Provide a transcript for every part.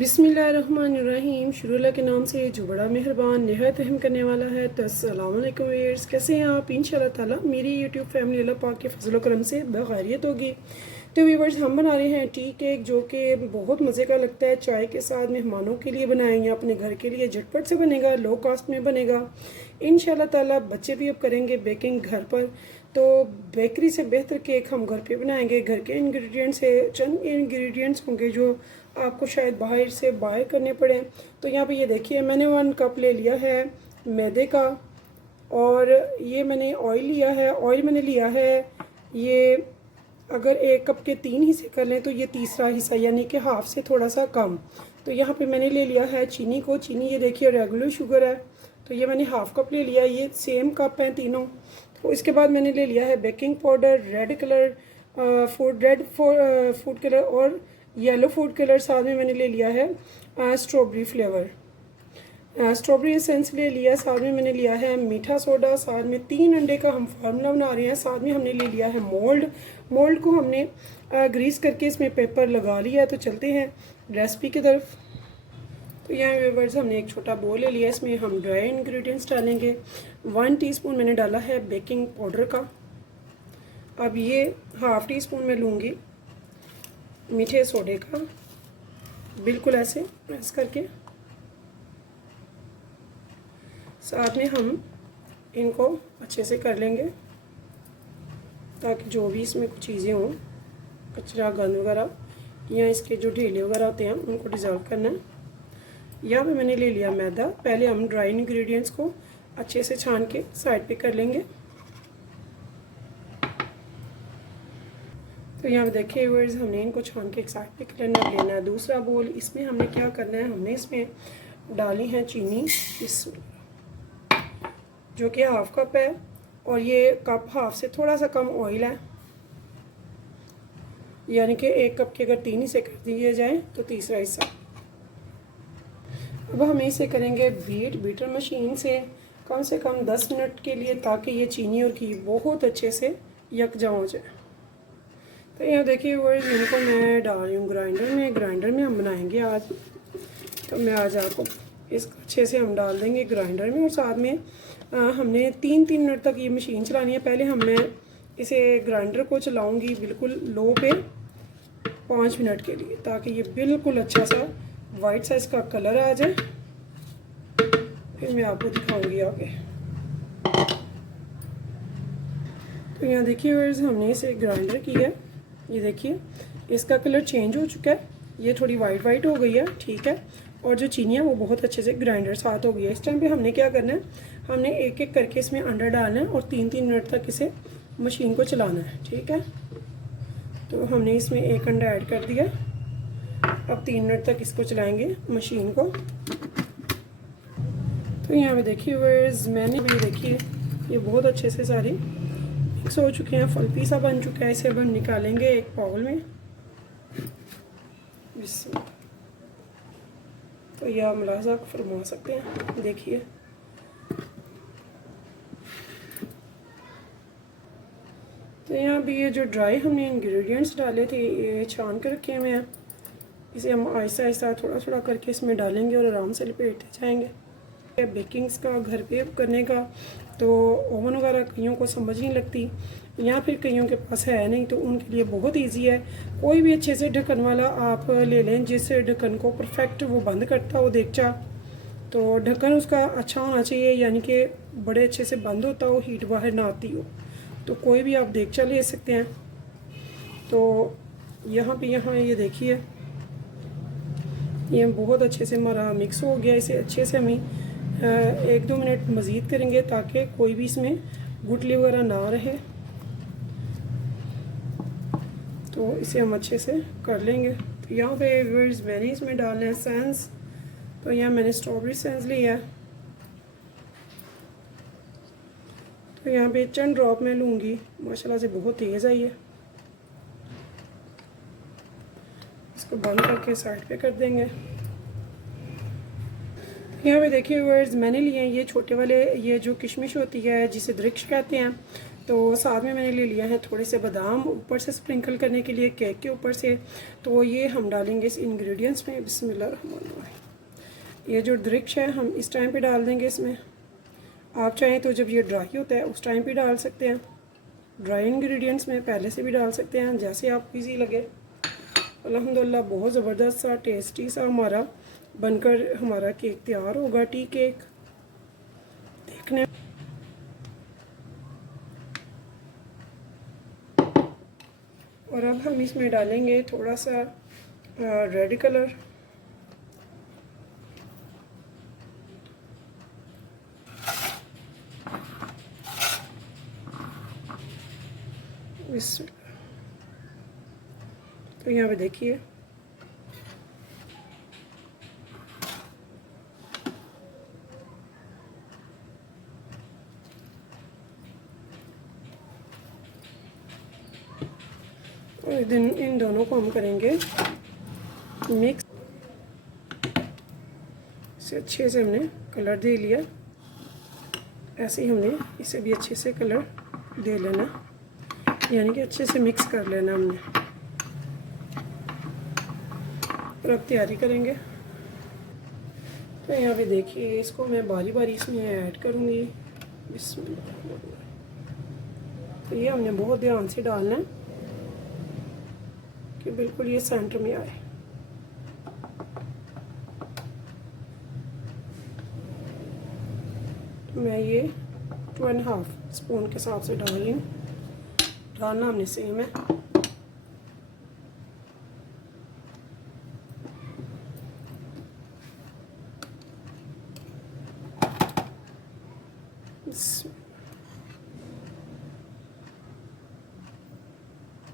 बिस्मिल्लाहिर्रहमानिर्रहीम। शुरू अल्लाह के नाम से जो बड़ा मेहरबान निहायत रहम करने वाला है। तो अस्सलाम वालेकुम व्यूअर्स, कैसे हैं आप? इंशाल्लाह ताला मेरी यूट्यूब फैमिली अल्लाह पाक के फजल करम से बखैरियत होगी। तो व्यूअर्स, हम बना रहे हैं टी केक, जो कि बहुत मज़े का लगता है। चाय के साथ मेहमानों के लिए बनाएंगे, अपने घर के लिए झटपट से बनेगा, लो कॉस्ट में बनेगा इंशाल्लाह ताला। बच्चे भी अब करेंगे बेकिंग घर पर, तो बेकरी से बेहतर केक हम घर पे बनाएंगे। घर के इंग्रेडिएंट्स से चंद इंग्रेडिएंट्स होंगे जो आपको शायद बाहर से बाय करने पड़े। तो यहाँ पे ये देखिए, मैंने 1 कप ले लिया है मैदे का, और ये मैंने ऑयल लिया है। ऑयल मैंने लिया है, ये अगर 1 कप के 3 हिस्से कर लें तो ये तीसरा हिस्सा, यानी कि हाफ से थोड़ा सा कम। तो यहाँ पे मैंने ले लिया है चीनी को। चीनी ये देखिए रेगुलर शुगर है, तो ये मैंने हाफ कप ले लिया। ये सेम कप हैं तीनों। तो इसके बाद मैंने ले लिया है baking powder, red colour food colour और येलो फूड कलर। साथ में मैंने ले लिया है स्ट्रॉबेरी फ्लेवर, स्ट्रॉबेरी एसेंस ले लिया। साथ में मैंने लिया है मीठा सोडा। साथ में 3 अंडे का हम फार्मूला बना रहे हैं। साथ में हमने ले लिया है मोल्ड को हमने ग्रीस करके इसमें पेपर लगा लिया है। तो चलते हैं रेसिपी की तरफ। तो यहाँ व्यूअर्स, हमने एक छोटा बोल ले लिया, इसमें हम ड्राई इंग्रेडिएंट्स डालेंगे। 1 टीस्पून मैंने डाला है बेकिंग पाउडर का। अब ये हाफ टी स्पून मैं लूँगी मीठे सोडे का, बिल्कुल ऐसे प्रेस करके। साथ में हम इनको अच्छे से कर लेंगे, ताकि जो भी इसमें कुछ चीज़ें हों, कचरा गंद वगैरह या इसके जो ढीले वगैरह होते हैं उनको डिज़ोल्व करना है। यहाँ पे मैंने ले लिया मैदा। पहले हम ड्राई इंग्रेडिएंट्स को अच्छे से छान के साइड पे कर लेंगे। तो यहाँ पे देखिए व्यूअर्स, हमने इनको छान के एक साइड पे कर लेना है। दूसरा बोल, इसमें हमने क्या करना है, हमने इसमें डाली है चीनी, इस जो कि हाफ कप है, और ये कप हाफ से थोड़ा सा कम ऑयल है, यानी कि 1 कप के अगर 3 हिस्से कर दिए जाए तो तीसरा हिस्सा। अब हम इसे करेंगे बीटर मशीन से कम 10 मिनट के लिए, ताकि ये चीनी और घी बहुत अच्छे से यकजा हो जाए। तो यहाँ देखिए व्यूअर्स, इनको मैं डाल रही हूँ ग्राइंडर में हम बनाएंगे आज। तो मैं आज आपको इसको अच्छे से हम डाल देंगे ग्राइंडर में। और साथ में हमने 3 मिनट तक ये मशीन चलानी है। पहले मैं इसे ग्राइंडर को चलाऊंगी बिल्कुल लो पे 5 मिनट के लिए, ताकि ये बिल्कुल अच्छा सा वाइट सा इसका कलर आ जाए। फिर मैं आपको दिखाऊंगी आगे। तो यहाँ देखिए व्यूअर्स, हमने इसे ग्राइंडर किया है। ये देखिए इसका कलर चेंज हो चुका है, ये थोड़ी वाइट हो गई है, ठीक है। और जो चीनी है वो बहुत अच्छे से ग्राइंडर साथ हो गई है। इस टाइम पे हमने क्या करना है, हमने एक एक करके इसमें अंडा डालना है और 3 मिनट तक इसे मशीन को चलाना है, ठीक है। तो हमने इसमें एक अंडा ऐड कर दिया। अब 3 मिनट तक इसको चलाएंगे मशीन को। तो यहाँ पे देखिए व्यूअर्स, मैंने भी देखिए ये बहुत अच्छे से सारी मिक्स हो चुके हैं, फल्फी सा बन चुका है। इसे अब हम निकालेंगे एक बाउल में। तो यह आप मुलाजा फरमा सकते हैं, देखिए। तो यहाँ भी ये जो ड्राई हमने इंग्रेडिएंट्स डाले थे, ये छान कर रखे हुए हैं। इसे हम आहिस्ता आहिस्ता थोड़ा करके इसमें डालेंगे और आराम से लपेटते जाएंगे। बेकिंग्स का घर पे करने का तो ओवन वगैरह कईयों को समझ नहीं लगती, या फिर कईयों के पास है नहीं, तो उनके लिए बहुत इजी है। कोई भी अच्छे से ढक्कन वाला आप ले लें, जिस ढक्कन को परफेक्ट वो बंद करता हो देगचा। तो ढक्कन उसका अच्छा होना चाहिए, यानी कि बड़े अच्छे से बंद होता हो, हीट बाहर ना आती हो। तो कोई भी आप देगचा ले सकते हैं। तो यहाँ ये देखिए, ये बहुत अच्छे से हमारा मिक्स हो गया। इसे अच्छे से हमें 1-2 मिनट मज़ीद करेंगे, ताकि कोई भी इसमें गुठली वगैरह ना रहे। तो इसे हम अच्छे से कर लेंगे। तो यहाँ पे व्यूअर्स, मैंने इसमें डालना है सेंस। तो यहाँ मैंने स्ट्रॉबेरी सेंस लिया है। तो यहाँ पे चंद ड्रॉप मैं लूँगी, माशाल्लाह से बहुत तेज़ आई है। इसको बंद करके साइड पे कर देंगे। यहाँ पे देखिए व्यूअर्स, मैंने लिए हैं ये छोटे वाले, ये जो किशमिश होती है जिसे दरिक्श कहते हैं। तो साथ में मैंने ले लिया है थोड़े से बादाम ऊपर से स्प्रिंकल करने के लिए केक के ऊपर से। तो ये हम डालेंगे इस इंग्रेडिएंट्स में। बिस्मिल्लाह। ये जो ड्रिक्स है हम इस टाइम पे डाल देंगे इसमें। आप चाहें तो जब ये ड्राई होता है उस टाइम पे डाल सकते हैं, ड्राई इंग्रेडिएंट्स में पहले से भी डाल सकते हैं, जैसे आपको ईजी लगे। अल्हम्दुलिल्लाह बहुत ज़बरदस्त सा टेस्टी सा हमारा बनकर हमारा केक तैयार होगा, टी केक देखने। और अब हम इसमें डालेंगे थोड़ा सा रेड कलर। तो यहाँ पे देखिए और इन दोनों को हम करेंगे मिक्स। इसे अच्छे से हमने कलर दे लिया, ऐसे ही हमने इसे भी अच्छे से कलर दे लेना, यानी कि अच्छे से मिक्स कर लेना हमने। और अब तैयारी करेंगे। तो यहाँ पे देखिए इसको मैं बारी बारी इसमें ऐड करूँगी। बिस्मिल्लाह। तो ये हमने बहुत ध्यान से डालना है कि बिल्कुल ये सेंटर में आए। तो मैं ये 2.5 स्पून के हिसाब से डाल रही हूँ। डालना हमने सेम है।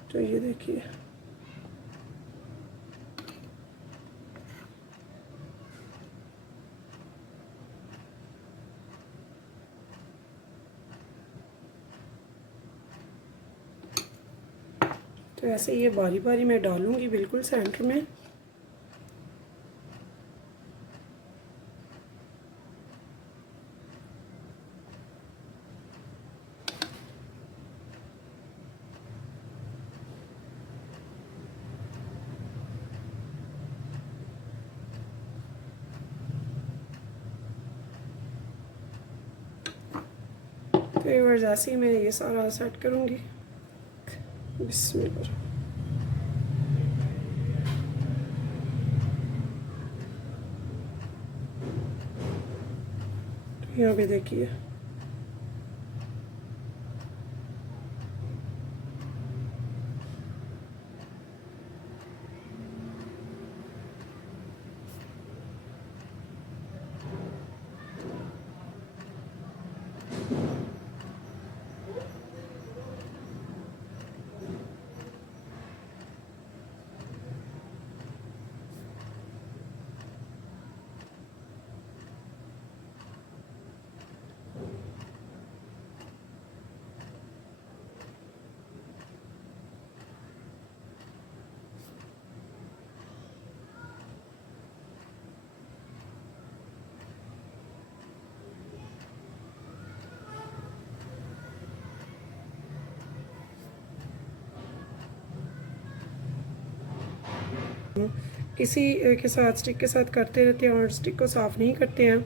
तो ये देखिए तो ऐसे ये बारी बारी मैं डालूंगी बिल्कुल सेंटर में। तो ये ऐसे ही मैं ये सारा सेट करूंगी। बिस्मिल्लाह। तो यहाँ पे देखिए किसी के साथ स्टिक के साथ करते रहते हैं और स्टिक को साफ़ नहीं करते हैं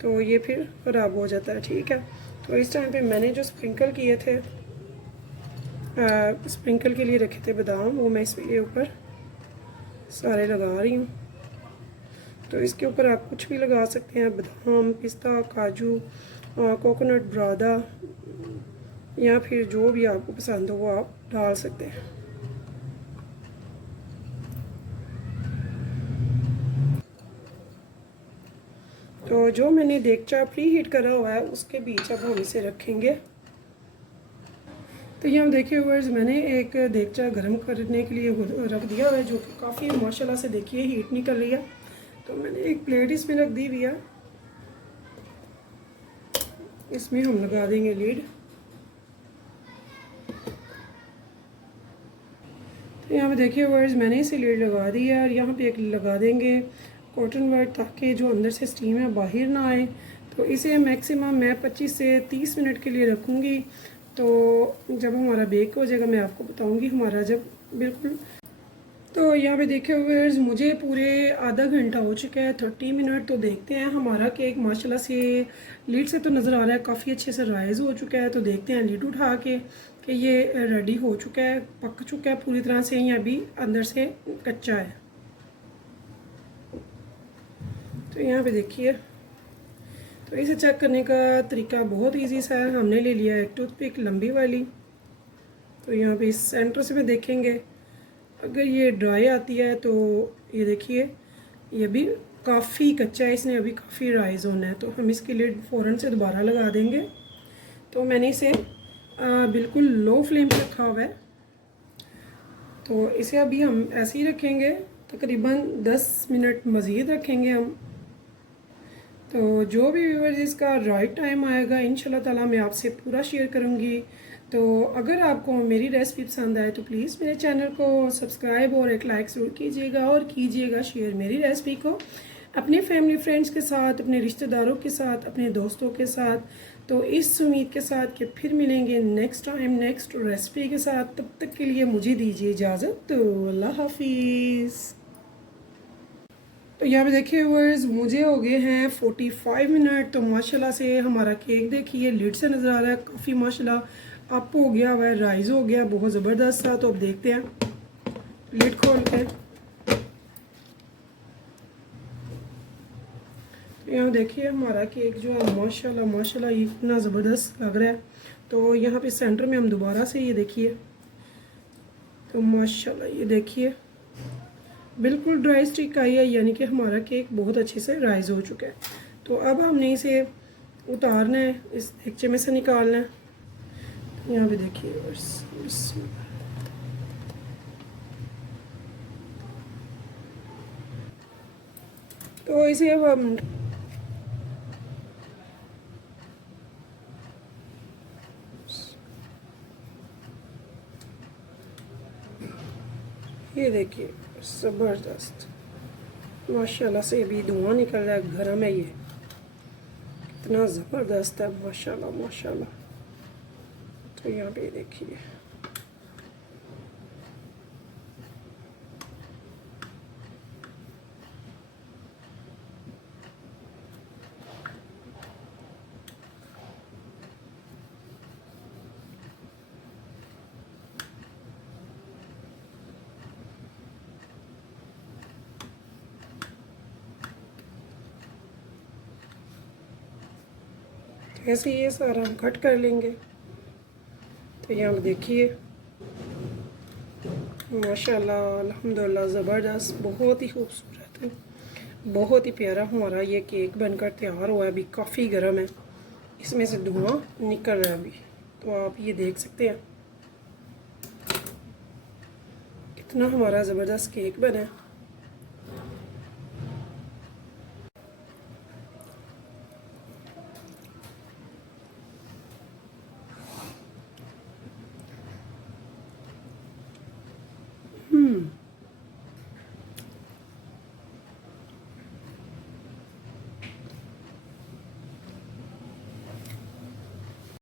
तो ये फिर ख़राब हो जाता है। ठीक है। तो इस टाइम पे मैंने जो स्प्रिंकल किए थे, स्प्रिंकल के लिए रखे थे बादाम, वो मैं इसके ऊपर सारे लगा रही हूँ। तो इसके ऊपर आप कुछ भी लगा सकते हैं, बादाम, पिस्ता, काजू, कोकोनट बुरादा, या फिर जो भी आपको पसंद हो वो आप डाल सकते हैं। तो जो मैंने देगचा प्री हीट करा हुआ है उसके बीच अब हम इसे रखेंगे। तो ये हम देखिए व्यूअर्स, मैंने एक देगचा गर्म करने के लिए रख दिया हुआ है, जो कि काफ़ी माशाल्लाह से देखिए हीट निकल रही है। तो मैंने एक प्लेट इसमें रख दी हुई है, इसमें हम लगा देंगे लीड। तो यहाँ पे देखिए व्यूअर्स, मैंने इसे लीड लगा दी है और यहाँ पे एक लगा देंगे कॉटन वर्ड, ताकि जो अंदर से स्टीम है बाहर ना आए। तो इसे मैक्सिमम मैं 25 से 30 मिनट के लिए रखूँगी तो जब हमारा बेक हो जाएगा मैं आपको बताऊंगी हमारा जब बिल्कुल। तो यहाँ पे देखे हुए मुझे पूरे आधा घंटा हो चुका है, 30 मिनट। तो देखते हैं हमारा केक माशाल्लाह से लीड से तो नज़र आ रहा है काफ़ी अच्छे से राइज़ हो चुका है। तो देखते हैं लीड उठा के कि ये रेडी हो चुका है, पक चुका है पूरी तरह से, या अभी अंदर से कच्चा है। तो यहाँ पे देखिए, तो इसे चेक करने का तरीका बहुत इजी सा है। हमने ले लिया एक टूथपिक लंबी वाली। तो यहाँ पे इस सेंटर से में देखेंगे, अगर ये ड्राई आती है तो ये देखिए ये भी काफ़ी कच्चा है, इसने अभी काफ़ी राइज़ होना है। तो हम इसकी लिड फ़ौरन से दोबारा लगा देंगे। तो मैंने इसे बिल्कुल लो फ्लेम पे रखा हुआ है। तो इसे अभी हम ऐसे ही रखेंगे, तकरीबन 10 मिनट मज़ीद रखेंगे हम। तो जो भी व्यूअर्स इसका राइट टाइम आएगा इंशाल्लाह ताला मैं आपसे पूरा शेयर करूँगी। तो अगर आपको मेरी रेसिपी पसंद आए तो प्लीज़ मेरे चैनल को सब्सक्राइब और एक लाइक ज़रूर कीजिएगा, और कीजिएगा शेयर मेरी रेसिपी को अपने फैमिली फ्रेंड्स के साथ, अपने रिश्तेदारों के साथ, अपने दोस्तों के साथ। तो इस उम्मीद के साथ कि फिर मिलेंगे नेक्स्ट टाइम नेक्स्ट रेसिपी के साथ। तब तक के लिए मुझे दीजिए इजाज़त। तो अल्लाह हाफिज़। तो यहाँ पे देखिए व्यूअर्स मुझे हो गए हैं 45 मिनट। तो माशाल्लाह से हमारा केक देखिए लिड से नज़र आ रहा है काफ़ी माशाल्लाह अप हो गया हुआ है, राइज़ हो गया बहुत ज़बरदस्त सा। तो अब देखते हैं लिड खोल के। तो यहाँ देखिए हमारा केक जो है माशाल्लाह माशाल्लाह इतना ज़बरदस्त लग रहा है। तो यहाँ पे सेंटर में हम दोबारा से ये देखिए, तो माशाल्लाह ये देखिए बिल्कुल ड्राई स्टिक आई है, यानी कि हमारा केक बहुत अच्छे से राइज़ हो चुका है। तो अब हमने इसे उतारना है, इस देगचे में से निकालना है। तो यहाँ पे देखिए बस तो इसे अब हम ये देखिए ज़बरदस्त माशाल्लाह से अभी धुआं निकल रहा है, गरम है ये, इतना ज़बरदस्त है माशाल्लाह माशाल्लाह। तो यहाँ पे देखिए ऐसे ये सारा हम कट कर लेंगे। तो यहाँ पे देखिए माशाल्लाह अल्हम्दुलिल्लाह ज़बरदस्त, बहुत ही खूबसूरत है, बहुत ही प्यारा हमारा ये केक बनकर तैयार हुआ है। अभी काफ़ी गर्म है, इसमें से धुआं निकल रहा है अभी। तो आप ये देख सकते हैं कितना हमारा ज़बरदस्त केक बना है।